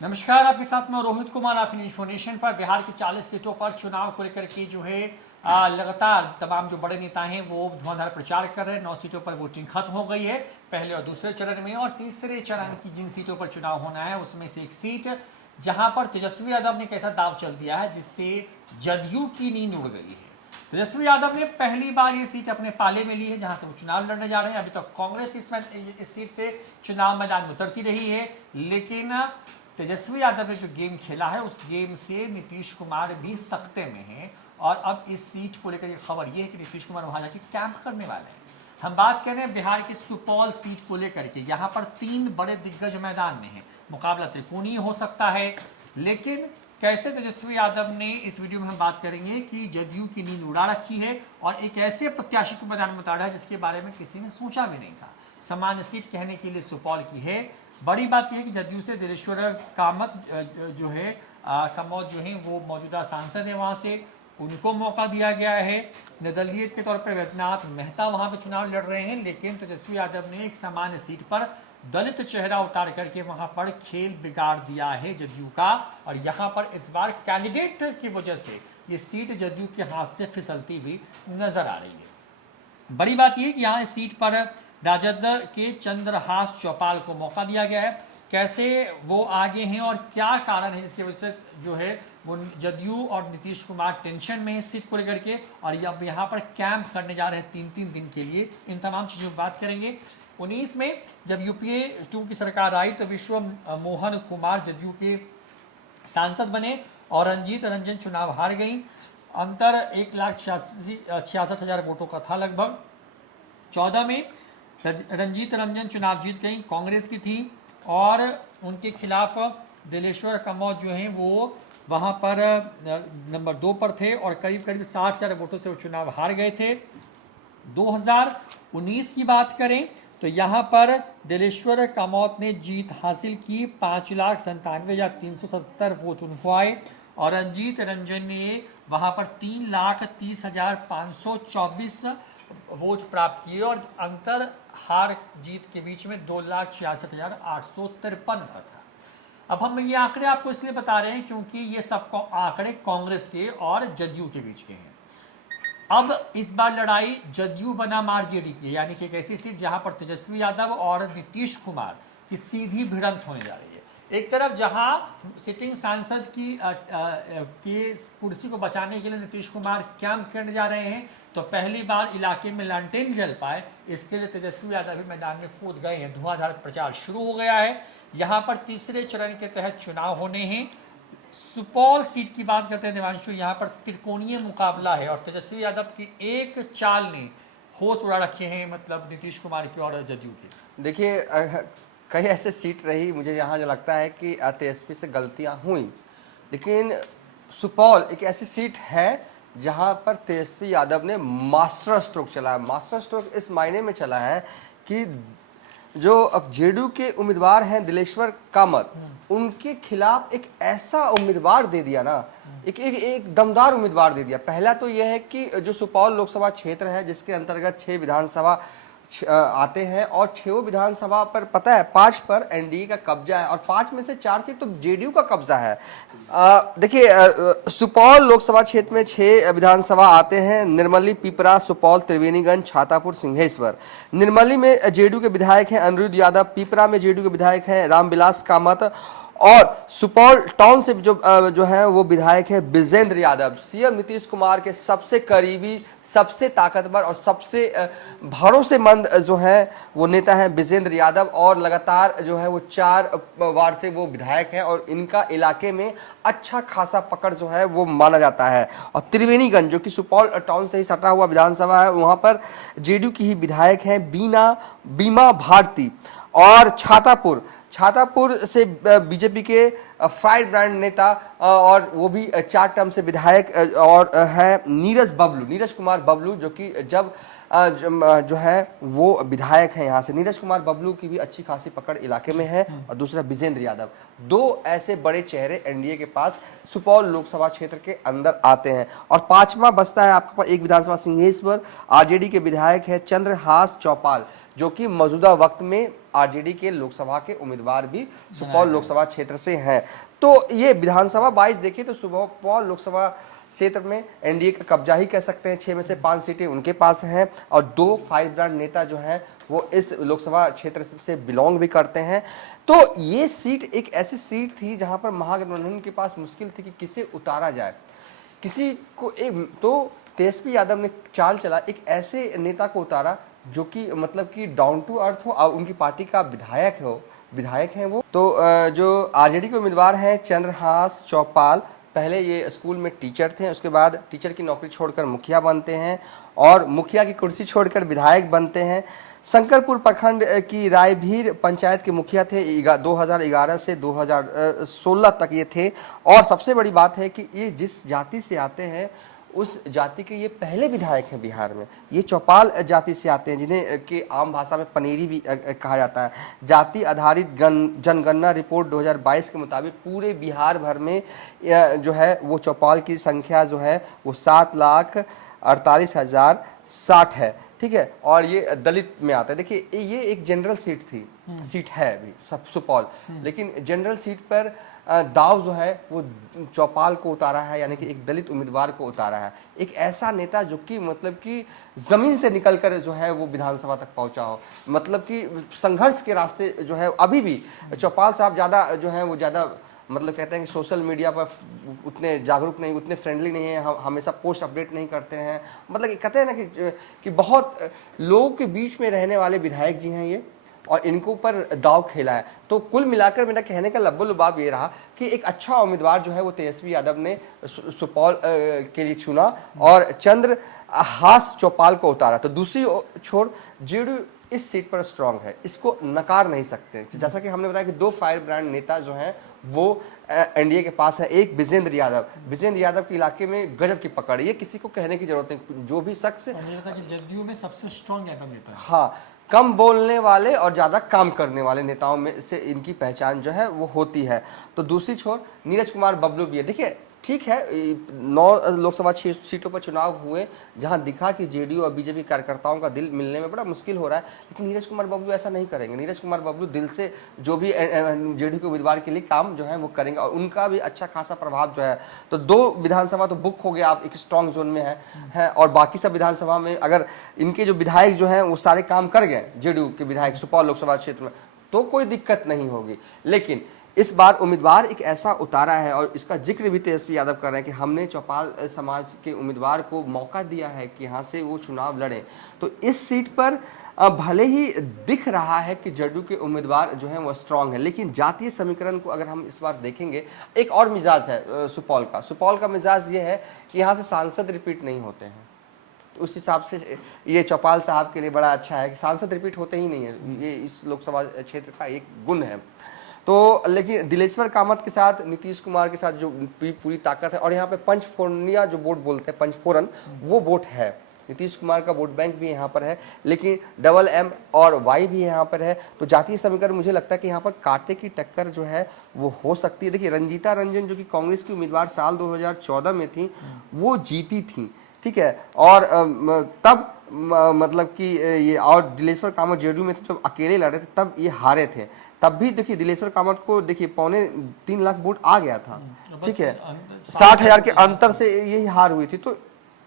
नमस्कार, आपके साथ में रोहित कुमार। आपकी न्यूज फोनेशन पर बिहार की 40 सीटों पर चुनाव को लेकर के जो है लगातार तमाम जो बड़े नेता हैं वो धुआंधार प्रचार कर रहे हैं। 9 सीटों पर वोटिंग खत्म हो गई है पहले और दूसरे चरण में, और तीसरे चरण की जिन सीटों पर चुनाव होना है उसमें से एक सीट जहां पर तेजस्वी यादव ने कैसा दाव चल दिया है जिससे जदयू की नींद उड़ गई है। तेजस्वी यादव ने पहली बार ये सीट अपने पाले में ली है जहां से वो चुनाव लड़ने जा रहे हैं। अभी तक कांग्रेस इस सीट से चुनाव मैदान में उतरती रही है, लेकिन तेजस्वी यादव ने जो गेम खेला है उस गेम से नीतीश कुमार भी सख्ते में हैं। और अब इस सीट को लेकर खबर यह है कि नीतीश कुमार वहां जाके कैंप करने वाले हैं। हम बात कर रहे हैं बिहार की सुपौल सीट को लेकर के। यहाँ पर 3 बड़े दिग्गज मैदान में हैं, मुकाबला त्रिकोणीय हो सकता है। लेकिन कैसे तेजस्वी यादव ने, इस वीडियो में हम बात करेंगे कि जदयू की नींद उड़ा रखी है और एक ऐसे प्रत्याशी को मैदान में उतारा है जिसके बारे में किसी ने सोचा भी नहीं था। सामान्य सीट कहने के लिए सुपौल की है। बड़ी बात यह है कि जदयू से दिलेश्वर कामत जो है कमौत जो है वो मौजूदा सांसद है, वहां से उनको मौका दिया गया है। निर्दलीय के तौर पर वैद्यनाथ मेहता वहां पे चुनाव लड़ रहे हैं, लेकिन तेजस्वी यादव ने एक सामान्य सीट पर दलित चेहरा उतार करके वहां पर खेल बिगाड़ दिया है जदयू का। और यहां पर इस बार कैंडिडेट की वजह से ये सीट जदयू के हाथ से फिसलती हुई नजर आ रही है। बड़ी बात यह कि यहाँ इस सीट पर राजद के चंद्रहास चौपाल को मौका दिया गया है। कैसे वो आगे हैं और क्या कारण है जिसकी वजह से जो है वो जदयू और नीतीश कुमार टेंशन में है इस सीट को लेकर के, और अब यहाँ पर कैंप करने जा रहे हैं 3-3 दिन के लिए। इन तमाम चीज़ों की बात करेंगे। 19 में जब यूपीए 2 की सरकार आई तो विश्व मोहन कुमार जदयू के सांसद बने और रंजीत रंजन चुनाव हार गई। अंतर 1,66,000 वोटों का था लगभग। 14 में रंजीत रंजन चुनाव जीत गई, कांग्रेस की थी, और उनके खिलाफ दिलेश्वर कमौत जो हैं वो वहां पर नंबर 2 पर थे और करीब करीब 60,000 वोटों से वो चुनाव हार गए थे। 2019 की बात करें तो यहाँ पर दिलेश्वर कामौत ने जीत हासिल की, 5,97,370 वोट उनको आए, और रंजीत रंजन ने वहाँ पर 3,30,524 वोट प्राप्त किए, और अंतर हार जीत के बीच में 2,66,853 का था। अब हम ये आंकड़े आपको इसलिए बता रहे हैं क्योंकि ये सब आंकड़े कांग्रेस के और जदयू के बीच के हैं। अब इस बार लड़ाई जदयू बनाम आरजेडी की, यानी कि एक ऐसी सीट जहां पर तेजस्वी यादव और नीतीश कुमार की सीधी भिड़ंत होने जा रही है। एक तरफ जहां सिटिंग सांसद की कुर्सी को बचाने के लिए नीतीश कुमार कैंप करने जा रहे हैं, तो पहली बार इलाके में लालटेन जल पाए इसके लिए तेजस्वी यादव भी मैदान में कूद गए हैं। धुआंधार प्रचार शुरू हो गया है। यहाँ पर तीसरे चरण के तहत चुनाव होने हैं। सुपौल सीट की बात करते हैं देवांशु, यहाँ पर त्रिकोणीय मुकाबला है और तेजस्वी यादव की एक चाल ने होश उड़ा रखे हैं, मतलब नीतीश कुमार की और जदयू की। देखिए कई ऐसे सीट रही, मुझे यहाँ जो लगता है कि तेजस्वी से गलतियाँ हुई, लेकिन सुपौल एक ऐसी सीट है जहाँ पर तेजस्वी यादव ने मास्टर स्ट्रोक चला है। मास्टर स्ट्रोक इस मायने में चला है कि जो अब जेडीयू के उम्मीदवार हैं दिलेश्वर कामत, उनके खिलाफ एक ऐसा उम्मीदवार दे दिया ना, एक दमदार उम्मीदवार दे दिया। पहला तो यह है कि जो सुपौल लोकसभा क्षेत्र है जिसके अंतर्गत 6 विधानसभा आते हैं, और 6 विधानसभा पर पता है 5 पर एनडीए का कब्जा है और 5 में से 4 सीट तो जेडीयू का कब्जा है। देखिए सुपौल लोकसभा क्षेत्र में 6 विधानसभा आते हैं, निर्मली, पिपरा, सुपौल, त्रिवेणीगंज, छातापुर, सिंहेश्वर। निर्मली में जेडीयू के विधायक हैं अनिरुद्ध यादव, पिपरा में जेडीयू के विधायक हैं रामविलास कामत, और सुपौल टाउन से जो है वो विधायक है बिजेंद्र यादव। सीएम नीतीश कुमार के सबसे करीबी, सबसे ताकतवर और सबसे भरोसेमंद जो है वो नेता है बिजेंद्र यादव, और लगातार जो है वो 4 वार्ड से वो विधायक हैं और इनका इलाके में अच्छा खासा पकड़ जो है वो माना जाता है। और त्रिवेणीगंज जो कि सुपौल टाउन से ही सटा हुआ विधानसभा है, वहाँ पर जेडीयू की ही विधायक हैं बीमा भारती, और छातापुर से बीजेपी के फ्राइड ब्रांड नेता और वो भी 4 टर्म से विधायक और है नीरज कुमार बबलू, जो कि जो है वो विधायक है यहाँ से। नीरज कुमार बबलू की भी अच्छी खासी पकड़ इलाके में है, और दूसरा बिजेंद्र यादव। 2 ऐसे बड़े चेहरे एनडीए के पास सुपौल लोकसभा क्षेत्र के अंदर आते हैं। और 5वां बचता है आपके पास एक विधानसभा सिंहेश्वर, आरजेडी के विधायक है चंद्रहास चौपाल, जो कि मौजूदा वक्त में आरजेडी के लोकसभा के उम्मीदवार भी सुपौल लोकसभा क्षेत्र से हैं। तो ये विधानसभा 22 देखिए तो सुपौल लोकसभा क्षेत्र में एनडीए का कब्जा ही कह सकते हैं। 6 में से 5 सीटें उनके पास हैं और 2 फायर ब्रांड नेता जो हैं वो इस लोकसभा क्षेत्र से बिलोंग भी करते हैं। तो ये सीट एक ऐसी सीट थी जहां पर महागठबंधन के पास मुश्किल थी कि किसे उतारा जाए, किसी को एक। तो तेजस्वी यादव ने चाल चला, एक ऐसे नेता को उतारा जो कि मतलब कि डाउन टू अर्थ हो और उनकी पार्टी का विधायक हैं वो। तो जो आरजेडी के उम्मीदवार हैं चंद्रहास चौपाल, पहले ये स्कूल में टीचर थे, उसके बाद टीचर की नौकरी छोड़कर मुखिया बनते हैं और मुखिया की कुर्सी छोड़कर विधायक बनते हैं। शंकरपुर प्रखंड की रायभीर पंचायत के मुखिया थे, 2011 से 2016 तक ये थे। और सबसे बड़ी बात है कि ये जिस जाति से आते हैं उस जाति के ये पहले विधायक हैं बिहार में। ये चौपाल जाति से आते हैं जिन्हें कि आम भाषा में पनेरी भी कहा जाता है। जाति आधारित जनगणना रिपोर्ट 2022 के मुताबिक पूरे बिहार भर में जो है वो चौपाल की संख्या जो है वो 7,48,060 है, ठीक है। और ये दलित में आता है। देखिए ये एक जनरल सीट है अभी सब सुपौल, लेकिन जनरल सीट पर दाव जो है वो चौपाल को उतारा है, यानी कि एक दलित उम्मीदवार को उतारा है। एक ऐसा नेता जो कि मतलब कि जमीन से निकलकर जो है वो विधानसभा तक पहुंचा हो, मतलब कि संघर्ष के रास्ते जो है अभी भी चौपाल साहब ज़्यादा जो है वो ज़्यादा मतलब कहते हैं कि सोशल मीडिया पर उतने जागरूक नहीं, उतने फ्रेंडली नहीं है, हम हमेशा पोस्ट अपडेट नहीं करते हैं। मतलब कि कहते हैं ना कि बहुत लोगों के बीच में रहने वाले विधायक जी हैं ये, और इनको ऊपर दाव खेला है। तो कुल मिलाकर मेरा कहने का लब्बो लुबाब ये रहा कि एक अच्छा उम्मीदवार जो है वो तेजस्वी यादव ने सुपौल के लिए चुना और चंद्रहास चौपाल को उतारा। तो दूसरी छोर जेडीयू इस सीट पर स्ट्रांग है, इसको नकार नहीं सकते। जैसा कि हमने बताया कि 2 फायर ब्रांड नेता जो हैं वो एनडीए के पास है। एक विजेंद्र यादव के इलाके में गजब की पकड़ है, ये किसी को कहने की जरूरत नहीं। जो भी शख्स जदयू में सबसे स्ट्रांग नेता है, हाँ, कम बोलने वाले और ज्यादा काम करने वाले नेताओं में से इनकी पहचान जो है वो होती है। तो दूसरी छोर नीरज कुमार बबलू भी है। देखिए ठीक है, 9 लोकसभा सीटों पर चुनाव हुए जहां दिखा कि जेडीयू और बीजेपी कार्यकर्ताओं का दिल मिलने में बड़ा मुश्किल हो रहा है, लेकिन नीरज कुमार बबलू ऐसा नहीं करेंगे। नीरज कुमार बबलू दिल से जो भी जेडीयू के उम्मीदवार के लिए काम जो है वो करेंगे और उनका भी अच्छा खासा प्रभाव जो है। तो 2 विधानसभा तो बुक हो गया, आप एक स्ट्रॉन्ग जोन में है और बाकी सब विधानसभा में अगर इनके जो विधायक जो है वो सारे काम कर गए जेडीयू के विधायक सुपौल लोकसभा क्षेत्र में तो कोई दिक्कत नहीं होगी। लेकिन इस बार उम्मीदवार एक ऐसा उतारा है और इसका जिक्र भी तेजस्वी यादव कर रहे हैं कि हमने चौपाल समाज के उम्मीदवार को मौका दिया है कि यहाँ से वो चुनाव लड़े। तो इस सीट पर भले ही दिख रहा है कि जेडीयू के उम्मीदवार जो हैं वो स्ट्रांग है, लेकिन जातीय समीकरण को अगर हम इस बार देखेंगे, एक और मिजाज है सुपौल का मिजाज ये है कि यहाँ से सांसद रिपीट नहीं होते हैं। तो उस हिसाब से ये चौपाल साहब के लिए बड़ा अच्छा है कि सांसद रिपीट होते ही नहीं है, ये इस लोकसभा क्षेत्र का एक गुण है। तो लेकिन दिलेश्वर कामत के साथ नीतीश कुमार के साथ जो पूरी ताकत है, और यहाँ पे पंचफोरनिया जो वोट बोलते हैं, पंचफोरन वो वोट है। नीतीश कुमार का वोट बैंक भी यहाँ पर है, लेकिन डबल एम और वाई भी यहाँ पर है। तो जातीय समीकरण मुझे लगता है कि यहाँ पर कांटे की टक्कर जो है वो हो सकती है। देखिए रंजीता रंजन जो कि कांग्रेस की उम्मीदवार साल 2014 में थी वो जीती थी, ठीक है, और तब मतलब कि ये और दिलेश्वर कामत जेडीयू में थे, जब अकेले लड़े थे तब ये हारे थे। तब भी देखिए दिलेश्वर कामत को देखिए 2.25 लाख वोट आ गया था, ठीक है, 60,000 के अंतर से यही हार हुई थी। तो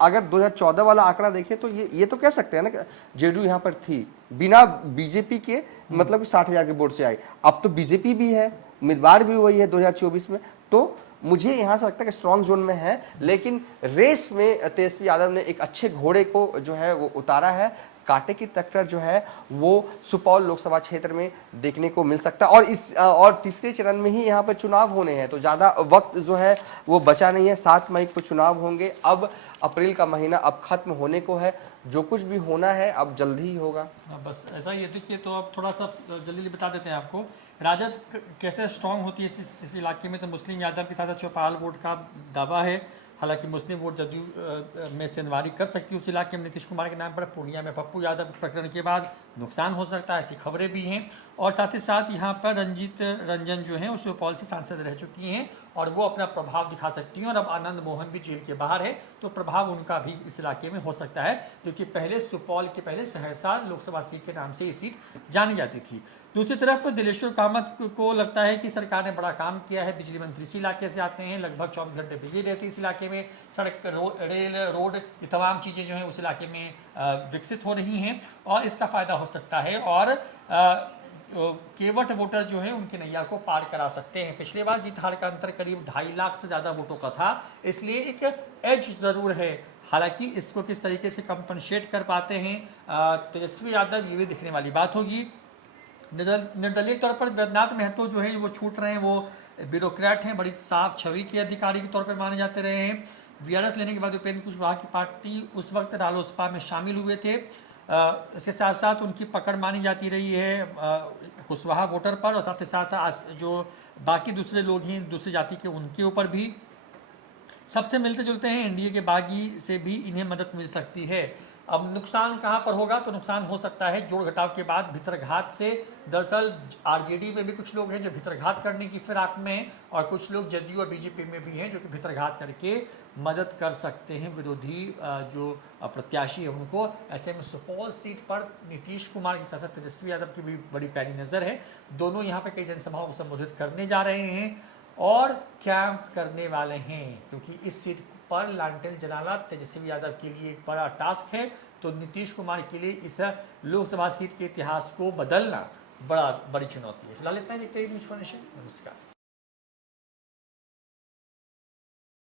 अगर 2014 वाला आंकड़ा देखें तो ये तो कह सकते हैं ना कि जेडीयू यहाँ पर थी बिना बीजेपी के, मतलब 60,000 के वोट से आई। अब तो बीजेपी भी है, उम्मीदवार भी वही है 2024 में। तो मुझे यहाँ से लगता है कि स्ट्रॉन्ग जोन में है, लेकिन रेस में तेजस्वी यादव ने एक अच्छे घोड़े को जो है वो उतारा है। कांटे की टक्कर जो है वो सुपौल लोकसभा क्षेत्र में देखने को मिल सकता है और तीसरे चरण में ही यहाँ पर चुनाव होने हैं, तो ज़्यादा वक्त जो है वो बचा नहीं है। 7 मई को चुनाव होंगे, अब अप्रैल का महीना अब खत्म होने को है, जो कुछ भी होना है अब जल्दी ही होगा। बस ऐसा ही है। देखिए तो अब थोड़ा सा जल्दी बता देते हैं आपको राजद कैसे स्ट्रांग होती है इस इलाके में। तो मुस्लिम यादव के साथ चौपाल वोट का दावा है, हालांकि मुस्लिम वोट जदयू में सेंधमारी कर सकती है उस इलाके में नीतीश कुमार के नाम पर। पूर्णिया में पप्पू यादव प्रकरण के बाद नुकसान हो सकता है, ऐसी खबरें भी हैं। और साथ ही साथ यहाँ पर रंजीत रंजन जो हैं वो सुपौल से सांसद रह चुकी हैं और वो अपना प्रभाव दिखा सकती हैं, और अब आनंद मोहन भी जेल के बाहर है तो प्रभाव उनका भी इस इलाके में हो सकता है, क्योंकि पहले सुपौल के पहले सहरसा लोकसभा सीट के नाम से ये सीट जानी जाती थी। दूसरी तरफ दिलेश्वर कामत को लगता है कि सरकार ने बड़ा काम किया है, बिजली मंत्री इस इलाके से आते हैं, लगभग 24 घंटे बिजली रहती है इस इलाके में, सड़क रेल रोड ये तमाम चीज़ें जो हैं उस इलाके में विकसित हो रही हैं और इसका फ़ायदा हो सकता है, और केवट वोटर जो है उनकी नैया को पार करा सकते हैं। पिछली बार जीत हार का अंतर करीब 2.5 लाख से ज़्यादा वोटों का था, इसलिए एक एज ज़रूर है। हालांकि इसको किस तरीके से कंपनसेट कर पाते हैं तेजस्वी यादव, ये भी दिखने वाली बात होगी। निर्दलीय तौर पर वैद्यनाथ महतो जो है वो छूट रहे हैं, वो ब्यूरोक्रेट हैं, बड़ी साफ छवि के अधिकारी के तौर पर माने जाते रहे हैं। वीआरएस लेने के बाद उपेंद्र कुशवाहा की पार्टी उस वक्त रालोसपा में शामिल हुए थे। इसके साथ साथ उनकी पकड़ मानी जाती रही है कुशवाहा वोटर पर, और साथ ही साथ जो बाकी दूसरे लोग हैं दूसरी जाति के उनके ऊपर भी सबसे मिलते जुलते हैं। एनडीए के बागी से भी इन्हें मदद मिल सकती है। अब नुकसान कहाँ पर होगा, तो नुकसान हो सकता है जोड़ घटाव के बाद भितरघात से। दरअसल आरजेडी में भी कुछ लोग हैं जो भितरघात करने की फिराक में हैं, और कुछ लोग जदयू और बीजेपी में भी हैं जो कि भितरघात करके मदद कर सकते हैं विरोधी जो प्रत्याशी है उनको। ऐसे में सुपौल सीट पर नीतीश कुमार के साथ साथ तेजस्वी यादव की भी बड़ी पैनी नज़र है। दोनों यहाँ पे कई जनसभाओं को संबोधित करने जा रहे हैं और कैंप करने वाले हैं, क्योंकि इस सीट पर लालटेन जलाना तेजस्वी यादव के लिए एक बड़ा टास्क है, तो नीतीश कुमार के लिए इस लोकसभा सीट के इतिहास को बदलना बड़ी चुनौती है। फिलहाल इतना ही, देखते हैं न्यूज़ फॉर नेशन। नमस्कार।